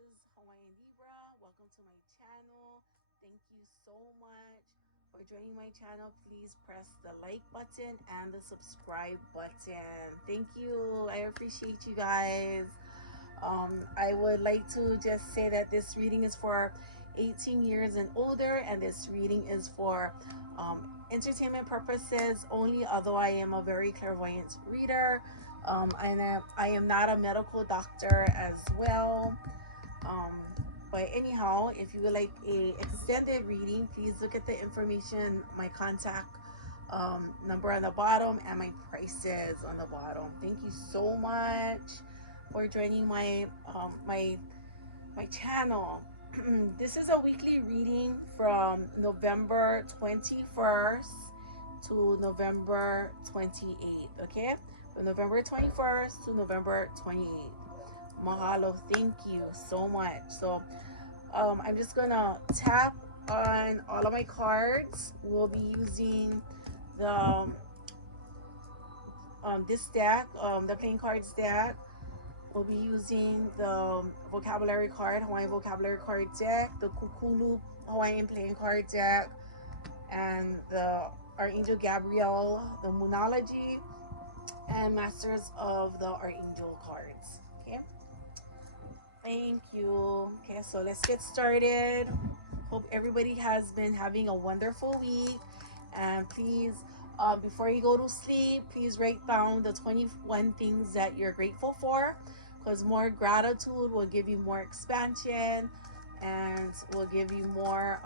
is Hawaiian Libra. Welcome to my channel. Thank you so much for joining my channel. Please press the like button and the subscribe button. Thank you. I appreciate you guys. I would like to just say that this reading is for 18 years and older, and this reading is for entertainment purposes only, although I am a very clairvoyant reader. I am not a medical doctor as well. Um, but anyhow, if you would like a extended reading, please look at the information, my contact number on the bottom, and my prices on the bottom. Thank you so much for joining my channel. This is a weekly reading from November 21st to November 28th. Okay, from November 21st to November 28th. Mahalo, thank you so much. So I'm just gonna tap on all of my cards. We'll be using the this deck, the playing cards deck. We'll be using the vocabulary card, Hawaiian vocabulary card deck, the Kukulu Hawaiian playing card deck, and the Archangel Gabriel, the Moonology, and Masters of the Archangel cards. Okay, thank you. Okay, so let's get started. Hope everybody has been having a wonderful week, and please, before you go to sleep, please write down the 21 things that you're grateful for, because more gratitude will give you more expansion and will give you more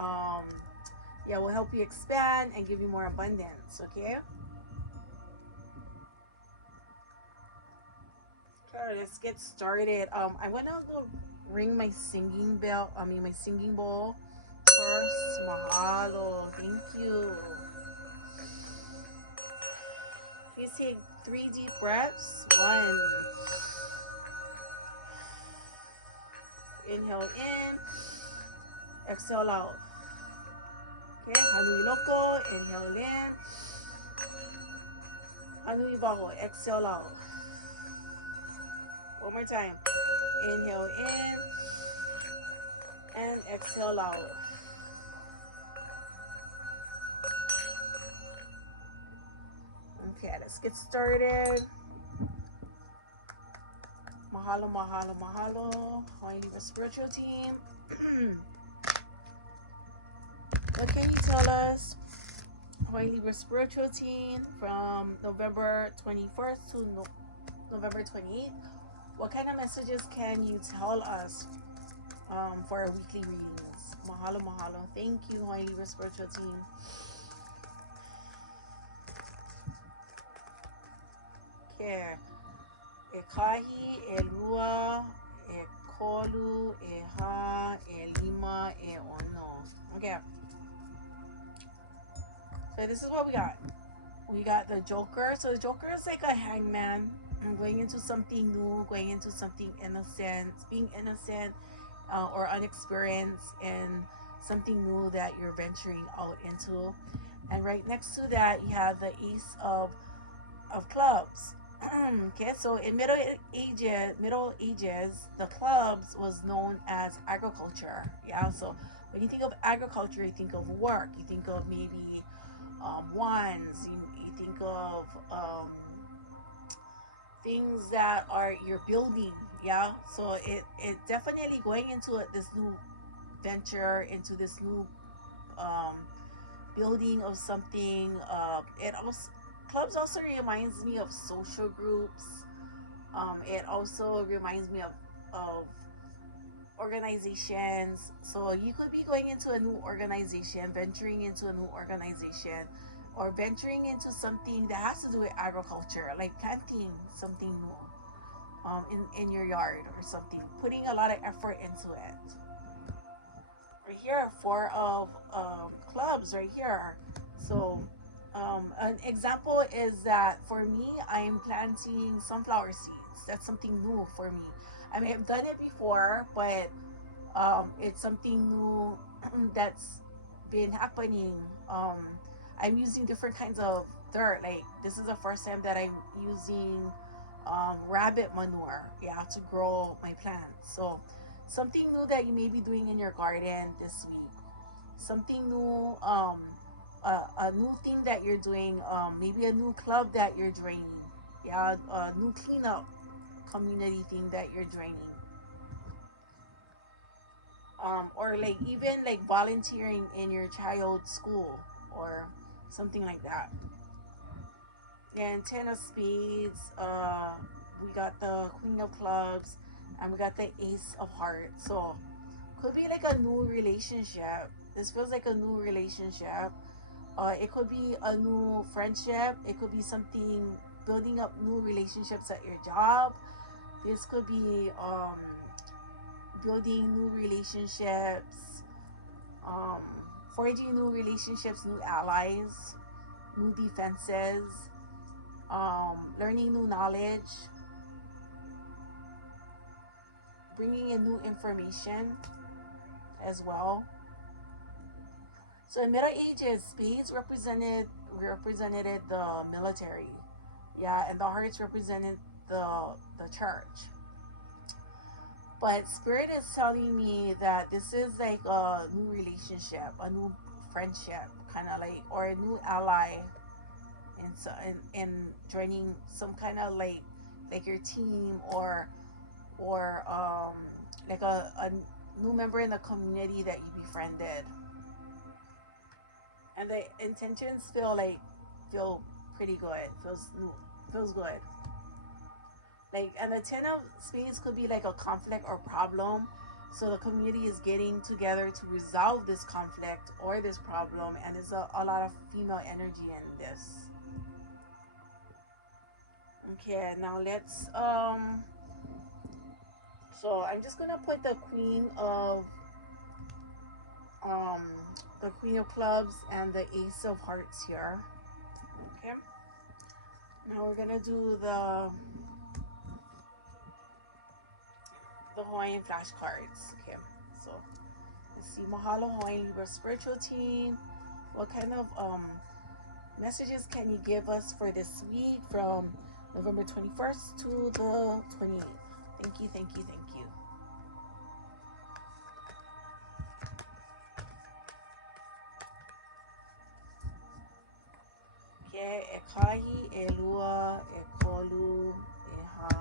will help you expand and give you more abundance. Okay, let's get started. I'm gonna go ring my singing bell, my singing bowl first. Mahalo, thank you. Please take 3 deep breaths. 1, inhale in, exhale out. Okay, hanui loko, inhale in, hanui baho, exhale out. One more time, inhale in and exhale out. Okay, let's get started. Mahalo, mahalo, mahalo. Hawaiian Libra spiritual team. What can you tell us, Hawaiian Libra spiritual team, from November 21st to November 28th? What kind of messages can you tell us for our weekly readings? Mahalo, mahalo. Thank you, Hawaiian Libra spiritual team. Okay. E kahi, e lua, e kolu, e ha, e lima, e ono. Okay. So this is what we got. We got the Joker. So the Joker is like a hangman. Going into something new, going into something innocent, being innocent or unexperienced in something new that you're venturing out into. And right next to that, you have the Ace of Clubs. Okay, so in Middle Ages, the clubs was known as agriculture. Yeah, so when you think of agriculture, you think of work. You think of maybe wands. You think of things that are you're building. Yeah, so it definitely going into this new venture, into this new building of something. It also Clubs also reminds me of social groups. It also reminds me of organizations. So you could be going into a new organization, venturing into a new organization, or venturing into something that has to do with agriculture, like planting something new in your yard or something, putting a lot of effort into it. Right here, 4 of clubs right here. So an example is that for me, I'm planting sunflower seeds. That's something new for me. I mean, I've done it before, but it's something new that's been happening. I'm using different kinds of dirt. Like, this is the first time that I'm using rabbit manure, yeah, to grow my plants. So something new that you may be doing in your garden this week, something new, a new thing that you're doing, maybe a new club that you're joining, yeah, a new cleanup community thing that you're joining, or like even like volunteering in your child's school or something like that. And 10 of spades, we got the queen of clubs, and we got the ace of hearts. So could be like a new relationship. This feels like a new relationship. It could be a new friendship. It could be something, building up new relationships at your job. This could be building new relationships, um, forging new relationships, new allies, new defenses, learning new knowledge, bringing in new information as well. So in Middle Ages, spades represented the military, yeah, and the hearts represented the church. But Spirit is telling me that this is like a new relationship, a new friendship, kind of like, or a new ally, in joining some kind of like your team, or like a new member in the community that you befriended. And the intentions feel pretty good. Feels good. Like, and the 10 of spades could be like a conflict or problem. So the community is getting together to resolve this conflict or this problem, and there's a lot of female energy in this. Okay, now let's so I'm just gonna put um the queen of clubs and the ace of hearts here. Okay, now we're gonna do the Hawaiian flashcards. Okay, so let's see. Mahalo Hawaiian Libra spiritual team. What kind of messages can you give us for this week from November 21st to the 28th? Thank you, thank you, thank you. Okay, ekahi, elua, ekolu, eha,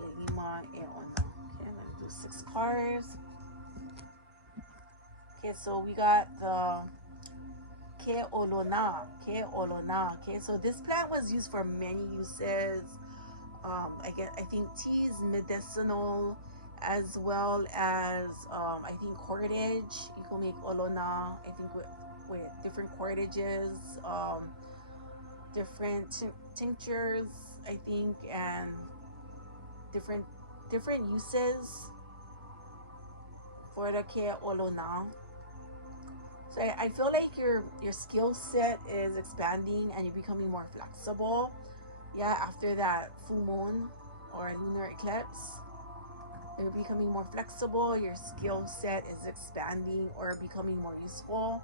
elima, eona. Okay, I'm gonna do 6 cards. Okay, so we got the Ke'olona. Okay, so this plant was used for many uses. I think tea is medicinal, as well as I think cordage. You can make olona, I think, with different cordages, different tinctures, I think, and different uses for the Ke'olona. So I feel like your skill set is expanding and you're becoming more flexible. Yeah, after that full moon or lunar eclipse, you're becoming more flexible. Your skill set is expanding or becoming more useful.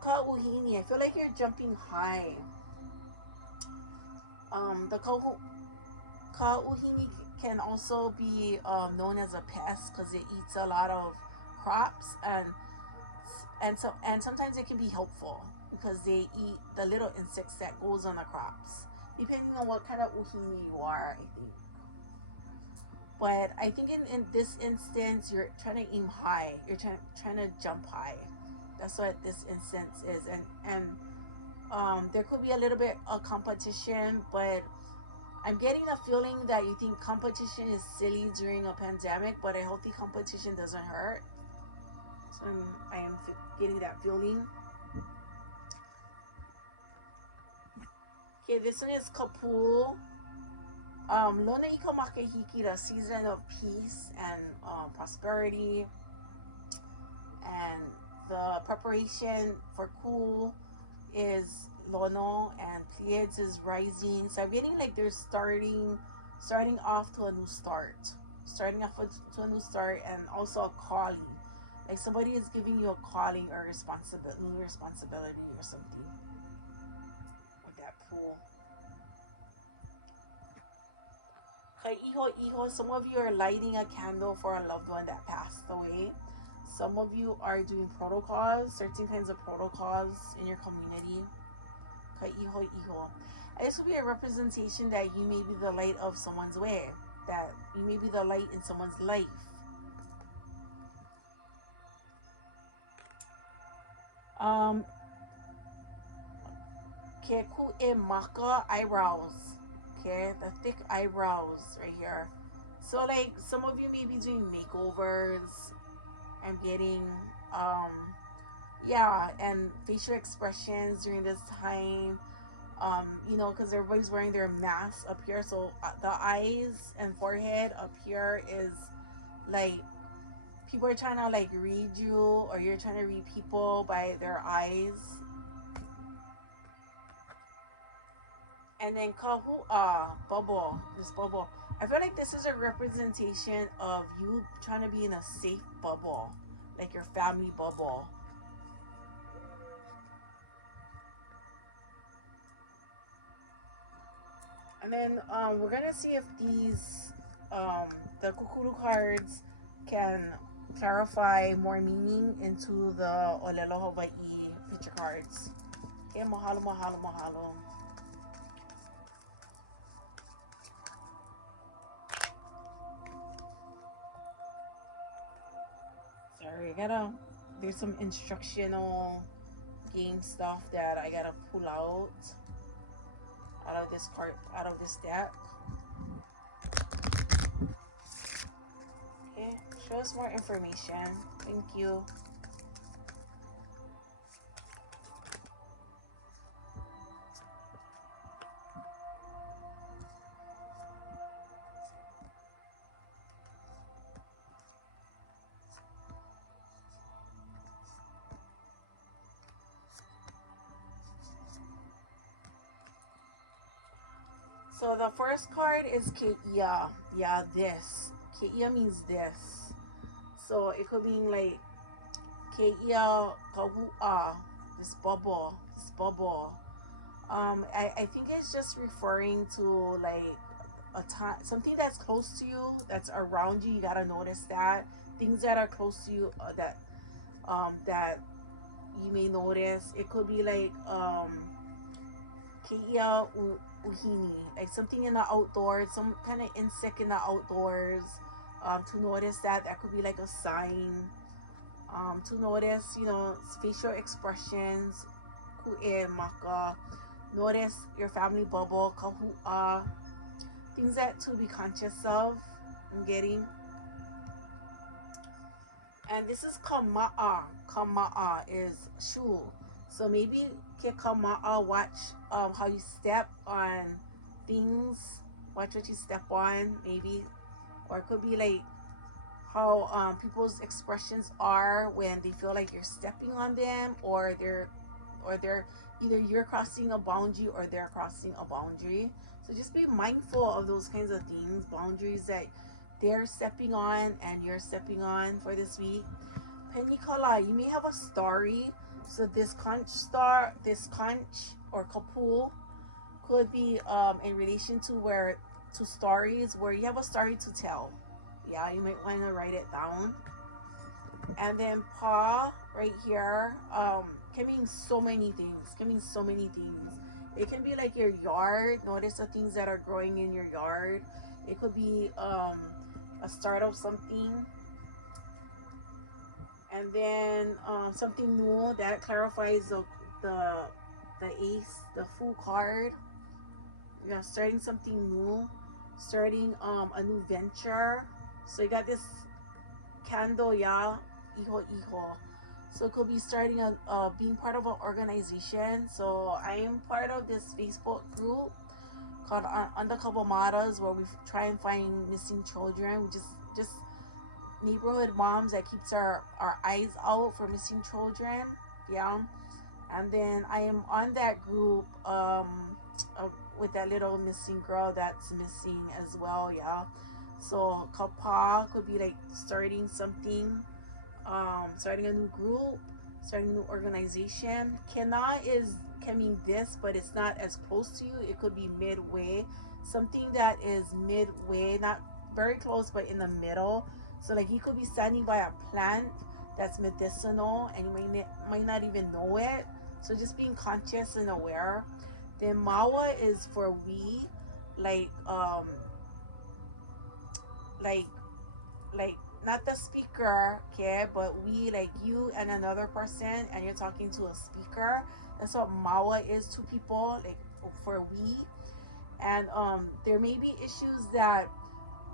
Kauhini, I feel like you're jumping high. The kauhini can also be known as a pest because it eats a lot of crops, and sometimes it can be helpful because they eat the little insects that goes on the crops, depending on what kind of uhini you are, I think. But I think in this instance, you're trying to aim high. You're trying to jump high. That's what this instance is, and there could be a little bit of competition, but I'm getting a feeling that you think competition is silly during a pandemic, but a healthy competition doesn't hurt. So I am getting that feeling. Okay, this one is Kapul. Lona iko makahiki, the season of peace and prosperity, and the preparation for Ku is Lono, and Pleiades is rising. So I'm getting like they're starting off to a new start, and also a calling. Like somebody is giving you a calling or new responsibility or something with that pool. Some of you are lighting a candle for a loved one that passed away. Some of you are doing protocols, certain kinds of protocols in your community. This will be a representation that you may be the light of someone's way, that you may be the light in someone's life. Maka eyebrows. Okay, the thick eyebrows right here. So like some of you may be doing makeovers and getting and facial expressions during this time. You know, because everybody's wearing their masks up here, so the eyes and forehead up here is like people are trying to like read you, or you're trying to read people by their eyes. And then bubble, this bubble. I feel like this is a representation of you trying to be in a safe bubble, like your family bubble. And then we're gonna see if these the kukuru cards can clarify more meaning into the Olelo Hawaii picture cards. Okay, mahalo, mahalo, mahalo. Sorry, there's some instructional game stuff that I gotta pull out of this card, out of this deck. Okay, show us more information. Thank you. So the first card is Keia. Yeah, this. Keia means this. So it could mean like Keia Kauwua, this bubble. I think it's just referring to like a time, something that's close to you, that's around you. You gotta notice that things that are close to you that you may notice. It could be like Keia Uhini, like something in the outdoors, some kind of insect in the outdoors. To notice that could be like a sign. To notice, you know, facial expressions, ku'e maka. Notice your family bubble, kahua. Things that to be conscious of. I'm getting. And this is kama'a. Kama'a is shoe. So maybe ke kama'a, watch how you step on things. Watch what you step on, maybe. Or it could be like how people's expressions are when they feel like you're stepping on them, or they're either you're crossing a boundary or they're crossing a boundary. So just be mindful of those kinds of things, boundaries that they're stepping on and you're stepping on for this week. Penikala, you may have a story. So this conch or kapu could be in relation to stories where you have a story to tell. Yeah, you might want to write it down. And then pa right here can mean so many things. It can be like your yard. Notice the things that are growing in your yard. It could be a start of something. And then something new that clarifies the ace, the full card. Yeah, starting something new, starting a new venture. So you got this candle, yeah, iho. So it could be starting being part of an organization. So I am part of this Facebook group called Undercover Mothers, where we try and find missing children. We just neighborhood moms that keeps our eyes out for missing children. Yeah. And then I am on that group with that little missing girl that's missing as well. Yeah. So kapa could be like starting something, starting a new group, starting a new organization. Kena is can mean this, but it's not as close to you. It could be midway. Something that is midway, not very close, but in the middle. So like you could be standing by a plant that's medicinal and you might not even know it. So just being conscious and aware. Then Mawa is for we, like like like not the speaker, okay, but we, like you and another person, and you're talking to a speaker. That's what Mawa is to people, like for we. And there may be issues that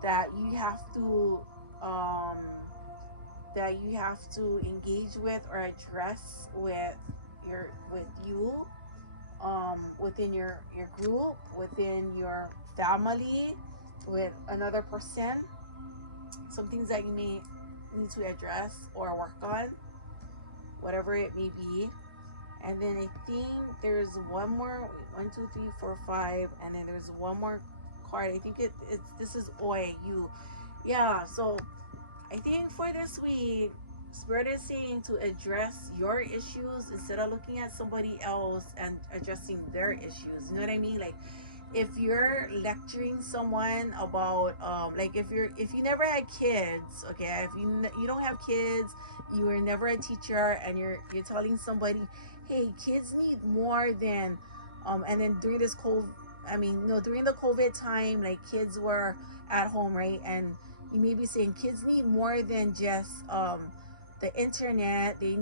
you have to um engage with or address with you, within your group, within your family, with another person. Some things that you may need to address or work on, whatever it may be. And then I think there's one more, 1, 2, 3, 4, 5, and then there's one more card. I think it's this is Oi, you. Yeah, so I think for this week, Spirit is saying to address your issues instead of looking at somebody else and addressing their issues. You know what I mean? Like if you're lecturing someone about like if you never had kids, okay, if you don't have kids, you were never a teacher, and you're telling somebody, hey, kids need more than and then during this during the COVID time, like kids were at home, right? And you may be saying kids need more than just the internet. They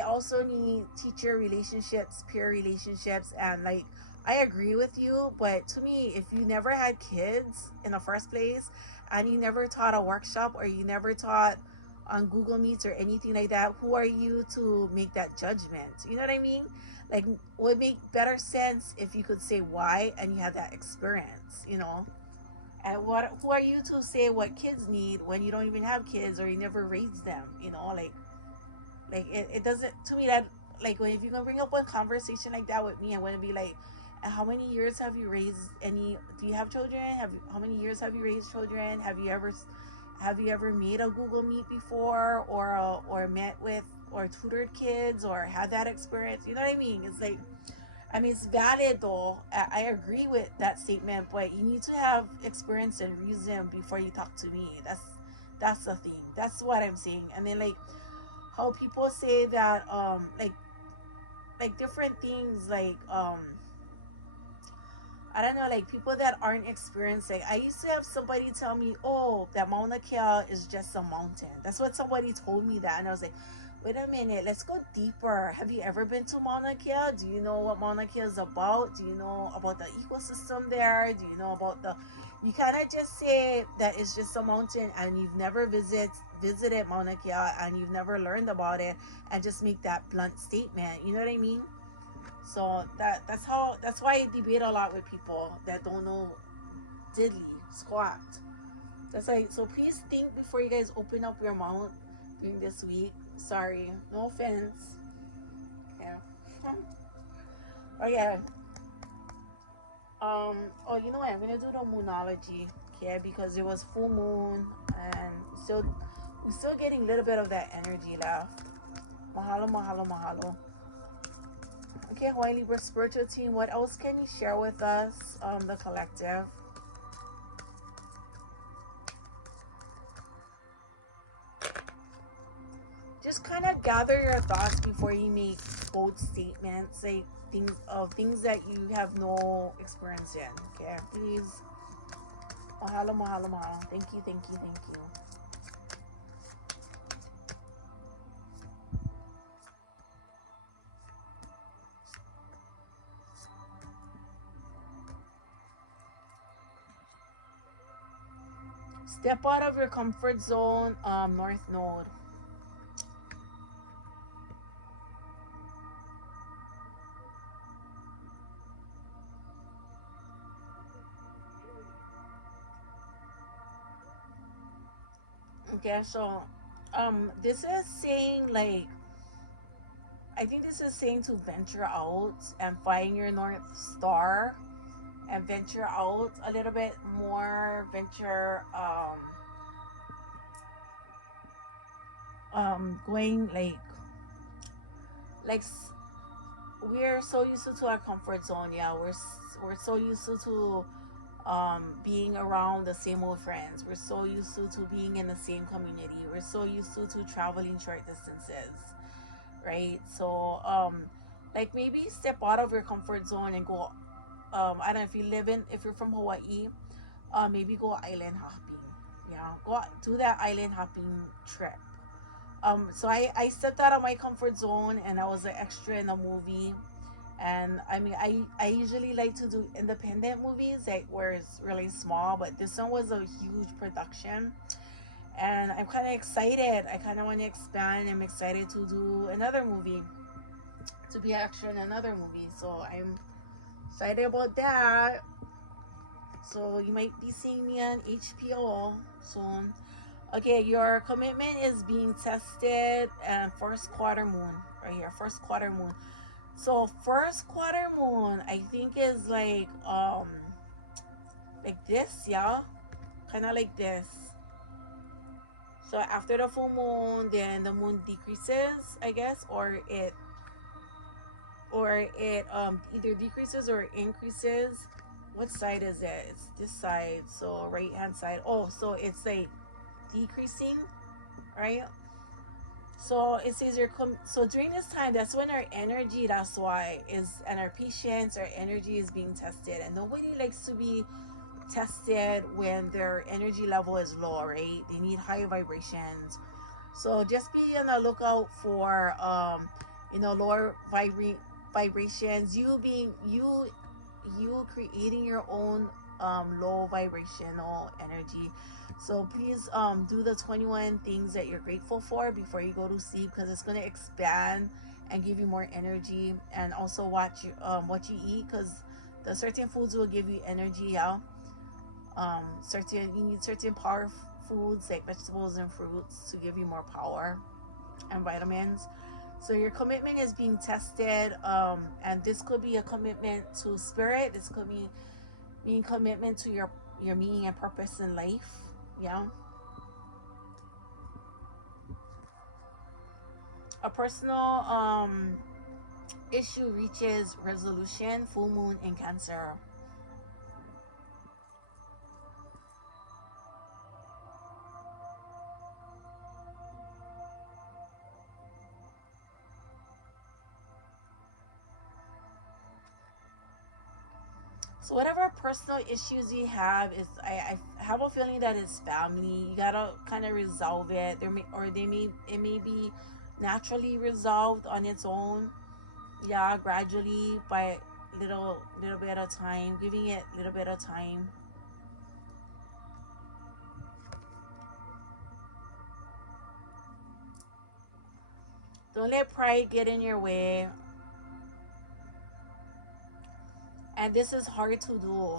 also need teacher relationships, peer relationships. And like I agree with you, but to me, if you never had kids in the first place and you never taught a workshop or you never taught on Google Meets or anything like that, who are you to make that judgment? You know what I mean? Like, would make better sense if you could say why and you had that experience, you know. And who are you to say what kids need when you don't even have kids or you never raised them, you know? Like it doesn't, to me, that like when if you're gonna bring up one conversation like that with me, I want to be like, how many years have you raised do you have children? How many years have you raised children? Have you ever made a Google Meet before, or met with or tutored kids or had that experience? You know what I mean? It's like, I mean, it's valid though. I agree with that statement, but you need to have experience and reason before you talk to me. That's the thing. That's what I'm saying. And then like how people say that like different things, like I don't know, like people that aren't experienced. Like I used to have somebody tell me, oh, that Mauna Kea is just a mountain. That's what somebody told me that, and I was like, wait a minute, let's go deeper. Have you ever been to Mauna Kea? Do you know what Mauna Kea is about? Do you know about the ecosystem there? Do you know about you kind of just say that it's just a mountain and you've never visited Mauna Kea and you've never learned about it, and just make that blunt statement. You know what I mean? So that's why I debate a lot with people that don't know diddly squat. That's like, so please think before you guys open up your mouth during this week. Sorry, no offense. Yeah. Okay. Oh, you know what? I'm gonna do the moonology, okay? Because it was full moon, and we're still getting a little bit of that energy left. Mahalo, mahalo, mahalo. Okay, Hawaii Libra spiritual team, what else can you share with us, the collective? Just kind of gather your thoughts before you make bold statements, like things that you have no experience in. Okay, please. Mahalo, mahalo, mahalo. Thank you, thank you, thank you. Step out of your comfort zone, North Node. Okay, so this is saying, like, I think this is saying to venture out and find your North Star and venture out a little bit more, going like like we're so used to our comfort zone. Yeah, we're so used to being around the same old friends. We're so used to being in the same community. We're so used to traveling short distances, right? So like maybe step out of your comfort zone and go. I don't know if you live in if you're from Hawaii, maybe go island hopping. Yeah, go do that island hopping trip. So I stepped out of my comfort zone and I was an extra in a movie. And I mean, I usually like to do independent movies like where it's really small, but this one was a huge production. And I'm kind of excited. I kind of want to expand. I'm excited to do another movie, to be an extra in another movie. So I'm excited about that. So you might be seeing me on HBO soon. Okay, your commitment is being tested and first quarter moon right here. First quarter moon. So first quarter moon I think is like this, yeah. Kinda like this. So after the full moon, then the moon decreases, I guess, or it either decreases or increases. What side is it? It's this side, so right hand side. Oh, so it's like decreasing, right? So it says so during this time, that's when our energy, that's why is, and our patience, our energy is being tested, and nobody likes to be tested when their energy level is low, right? They need high vibrations. So just be on the lookout for lower vibrations. You creating your own low vibrational energy. So please do the 21 things that you're grateful for before you go to sleep, because it's going to expand and give you more energy. And also watch what you eat, because the certain foods will give you energy. Yeah. You need certain power foods like vegetables and fruits to give you more power, and vitamins. So your commitment is being tested, and this could be a commitment to spirit. This could be being commitment to your meaning and purpose in life. Yeah. A personal issue reaches resolution. Full moon in Cancer. So whatever personal issues you have is, I have a feeling that it's family. You gotta kind of resolve it. It may be naturally resolved on its own. Yeah, gradually, by little bit of time, giving it a little bit of time. Don't let pride get in your way. And this is hard to do.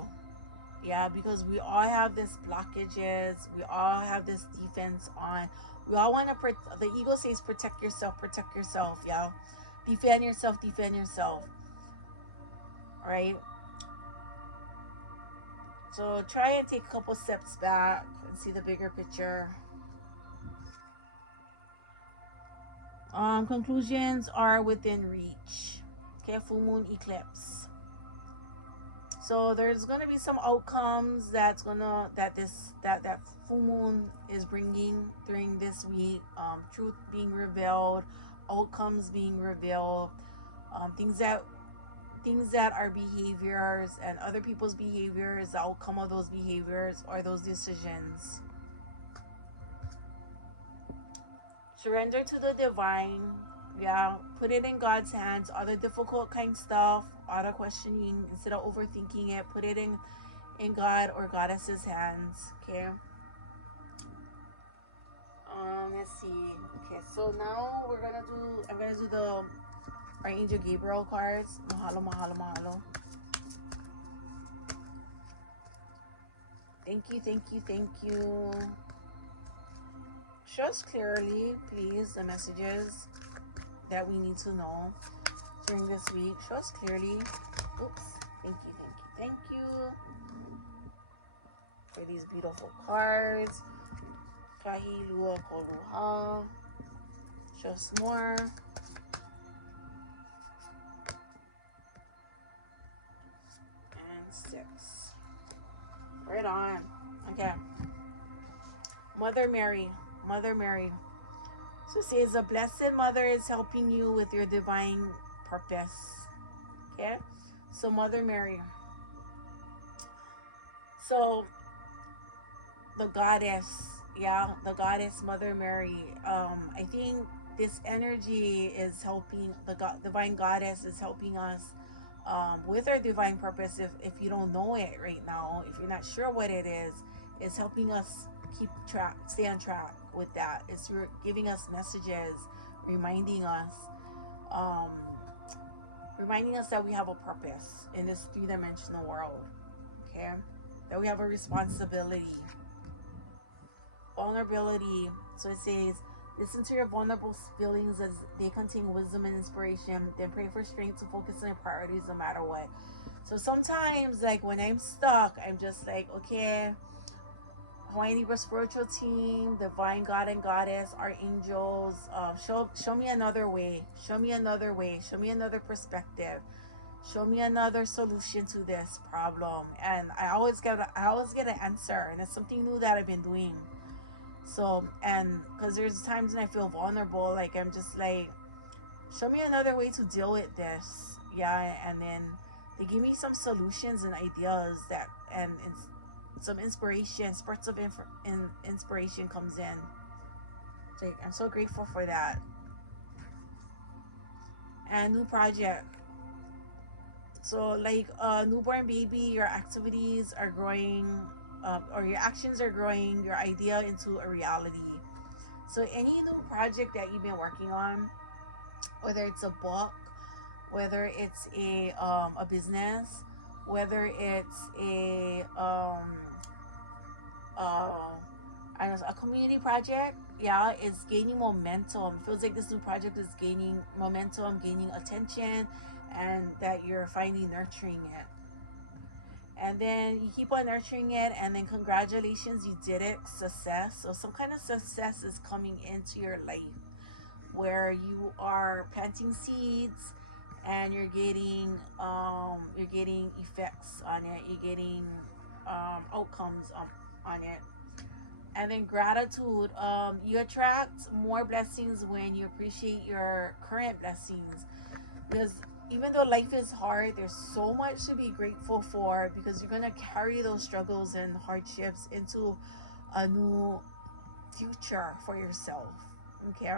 Yeah, because we all have this blockages. We all have this defense on. We all want to, the ego says protect yourself, protect yourself. Yeah. Defend yourself, defend yourself. Right? So try and take a couple steps back and see the bigger picture. Conclusions are within reach. Okay, full moon eclipse. So there's gonna be some outcomes that full moon is bringing during this week. Truth being revealed, outcomes being revealed, things that are behaviors and other people's behaviors, the outcome of those behaviors or those decisions. Surrender to the divine. Yeah, put it in God's hands. All the difficult kind stuff, all the questioning, instead of overthinking it, put it in God or Goddess's hands. Okay. Let's see. Okay, so now I'm gonna do the Archangel Gabriel cards. Mahalo, mahalo, mahalo. Thank you, thank you, thank you. Show us clearly, please, the messages that we need to know during this week. Show us clearly. Oops. Thank you, thank you, thank you for these beautiful cards. Kahi Lua Koruha. Show us more. Right on. Okay. Mother Mary. Mother Mary. So it says, the Blessed Mother is helping you with your divine purpose. Okay? So Mother Mary. So the goddess, the goddess Mother Mary. I think this energy is helping, divine goddess is helping us with our divine purpose. If you don't know it right now, if you're not sure what it is, it's helping us stay on track with that. It's giving us messages, reminding us, um, that we have a purpose in this three-dimensional world. Okay, that we have a responsibility. Vulnerability. So it says, listen to your vulnerable feelings as they contain wisdom and inspiration. Then pray for strength to focus on your priorities no matter what. So sometimes, like when I'm stuck, I'm just like, okay, Hawaiian Libra spiritual team, divine God and goddess, our angels, show me another way. Show me another way. Show me another perspective. Show me another solution to this problem. And I always get an answer, and it's something new that I've been doing. So, and because there's times when I feel vulnerable, like I'm just like, show me another way to deal with this. And then they give me some solutions and ideas and some inspiration, spurts of inspiration comes in. So I'm so grateful for that. And new project. So like a newborn baby, your activities are growing, or your actions are growing your idea into a reality. So any new project that you've been working on, whether it's a book, whether it's a business, whether it's a community project, it's gaining momentum. It feels like this new project is gaining momentum, gaining attention, and that you're finally nurturing it. And then you keep on nurturing it, and then congratulations, you did it. Success. So some kind of success is coming into your life where you are planting seeds and you're getting effects on it. You're getting outcomes on it. And then gratitude. You attract more blessings when you appreciate your current blessings, because even though life is hard, there's so much to be grateful for, because you're going to carry those struggles and hardships into a new future for yourself. Okay?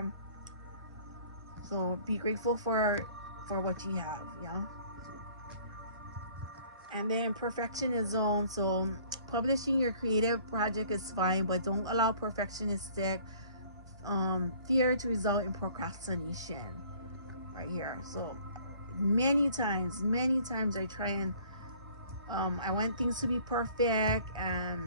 So be grateful for what you have, And then Perfectionist Zone. So publishing your creative project is fine, but don't allow perfectionistic fear to result in procrastination. Right here. So many times I try and I want things to be perfect, and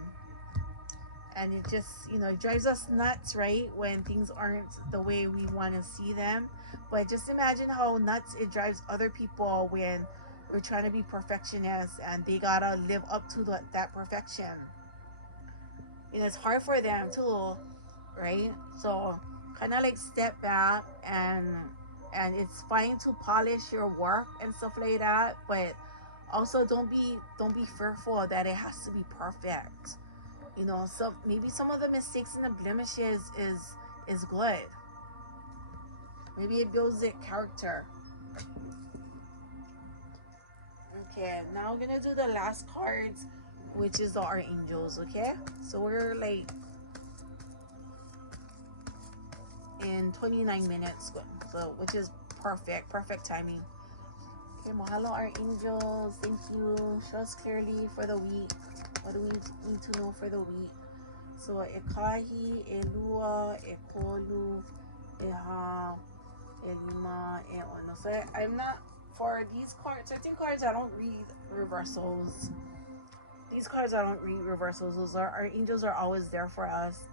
it just it drives us nuts, right, when things aren't the way we want to see them. But just imagine how nuts it drives other people when we're trying to be perfectionists and they gotta live up to that perfection. It's hard for them too, right? So kind of like step back, and it's fine to polish your work and stuff like that, but also don't be fearful that it has to be perfect. So maybe some of the mistakes and the blemishes is good. Maybe it builds it character. Okay, now I'm gonna do the last cards, which is the archangels. Okay, so we're like in 29 minutes, so which is perfect timing. Okay, mahalo archangels, thank you. Show us clearly for the week. What do we need to know for the week? So ekahi, elua, ekolu, eha, elima, eono. So I'm not, for these cards, certain cards I don't read reversals. These cards I don't read reversals. Those are, our angels are always there for us.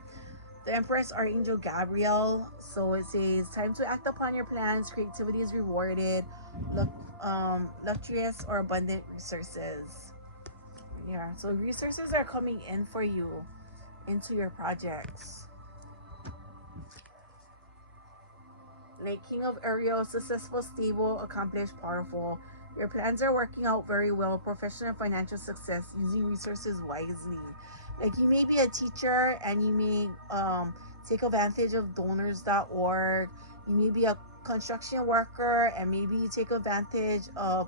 The Empress, Archangel Gabriel. So it says, time to act upon your plans. Creativity is rewarded. Luxurious or abundant resources. Yeah, so resources are coming in for you into your projects. Like King of Ariel, successful, stable, accomplished, powerful. Your plans are working out very well. Professional and financial success, using resources wisely. Like you may be a teacher and you may take advantage of donors.org. You may be a construction worker and maybe you take advantage of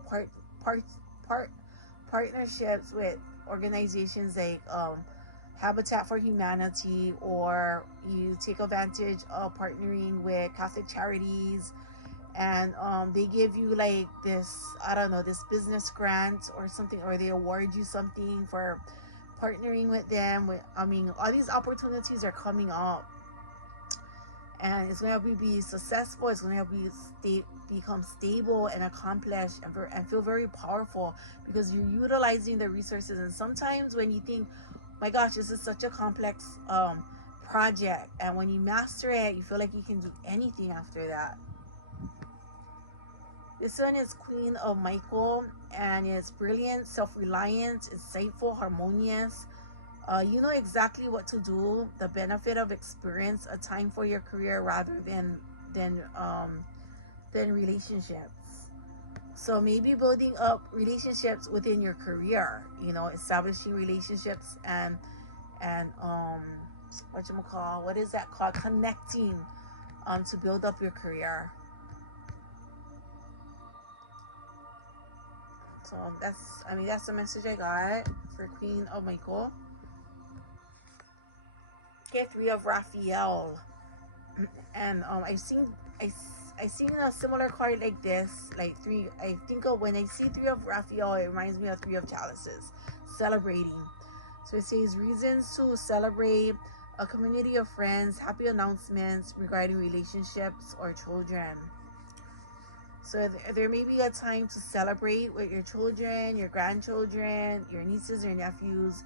partnerships with organizations like Habitat for Humanity, or you take advantage of partnering with Catholic Charities, and they give you like this, I don't know, this business grant or something, or they award you something for partnering with them. I mean, all these opportunities are coming up, and it's going to help you be successful. It's going to help you become stable and accomplished and feel very powerful, because you're utilizing the resources. And sometimes when you think, my gosh, this is such a complex project, and when you master it, you feel like you can do anything after that. This one is Queen of Michael, and it's brilliant, self-reliant, insightful, harmonious. You know exactly what to do. The benefit of experience, a time for your career rather than relationships. So maybe building up relationships within your career. You know, establishing relationships and what is that called? Connecting to build up your career. So that's the message I got for Queen of Michael. Okay, 3 of Raphael, and I've seen a similar card like this, like 3. I think of when I see 3 of Raphael, it reminds me of 3 of Chalices, celebrating. So it says reasons to celebrate, a community of friends, happy announcements regarding relationships or children. So there may be a time to celebrate with your children, your grandchildren, your nieces or nephews,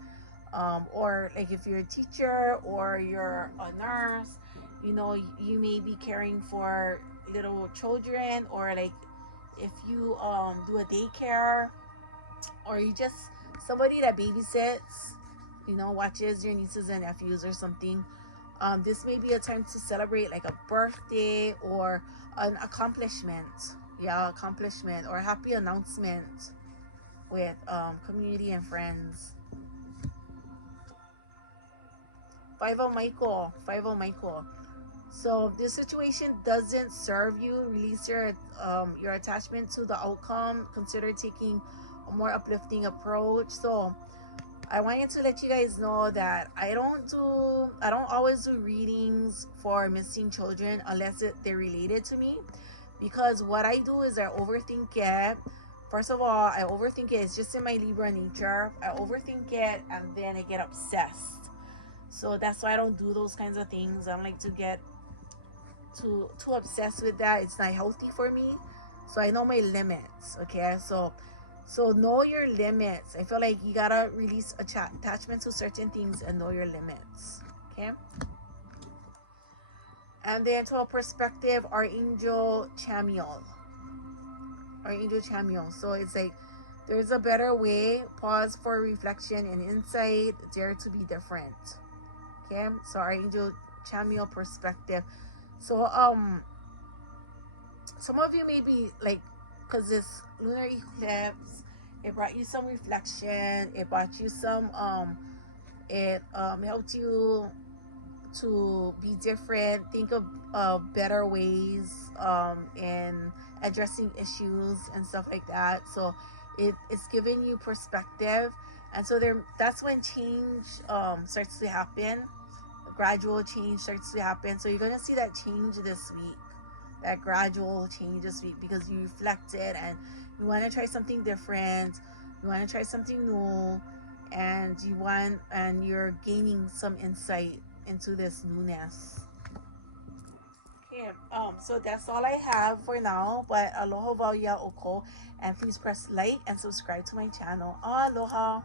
or like if you're a teacher or you're a nurse, you know, you may be caring for little children, or like if you do a daycare, or you just somebody that babysits, you know, watches your nieces and nephews or something. This may be a time to celebrate like a birthday or an accomplishment. Accomplishment or a happy announcement with community and friends. 5 of Michael. So this situation doesn't serve you. Release your attachment to the outcome. Consider taking a more uplifting approach. So I wanted to let you guys know that I don't always do readings for missing children unless they're related to me. Because what I do is I overthink it. First of all, I overthink it. It's just in my Libra nature. I overthink it and then I get obsessed. So that's why I don't do those kinds of things. I don't like to get too obsessed with that. It's not healthy for me. So I know my limits. Okay, so know your limits. I feel like you gotta release attachment to certain things and know your limits. Okay. And then to a perspective, Archangel Chamuel. So it's like, there's a better way. Pause for reflection and insight. Dare to be different. Okay. So Archangel Chamuel perspective. So some of you may be like, because this lunar eclipse, it brought you some reflection. It brought you some it helped you to be different, think of better ways in addressing issues and stuff like that. So it's giving you perspective, and so that's when change starts to happen. Gradual change starts to happen. So you're going to see that change this week, that gradual change this week, because you reflected and you want to try something different, you want to try something new, and you're gaining some insight into this newness. Okay, so that's all I have for now, but aloha wau ia oko, and please press like and subscribe to my channel. Aloha.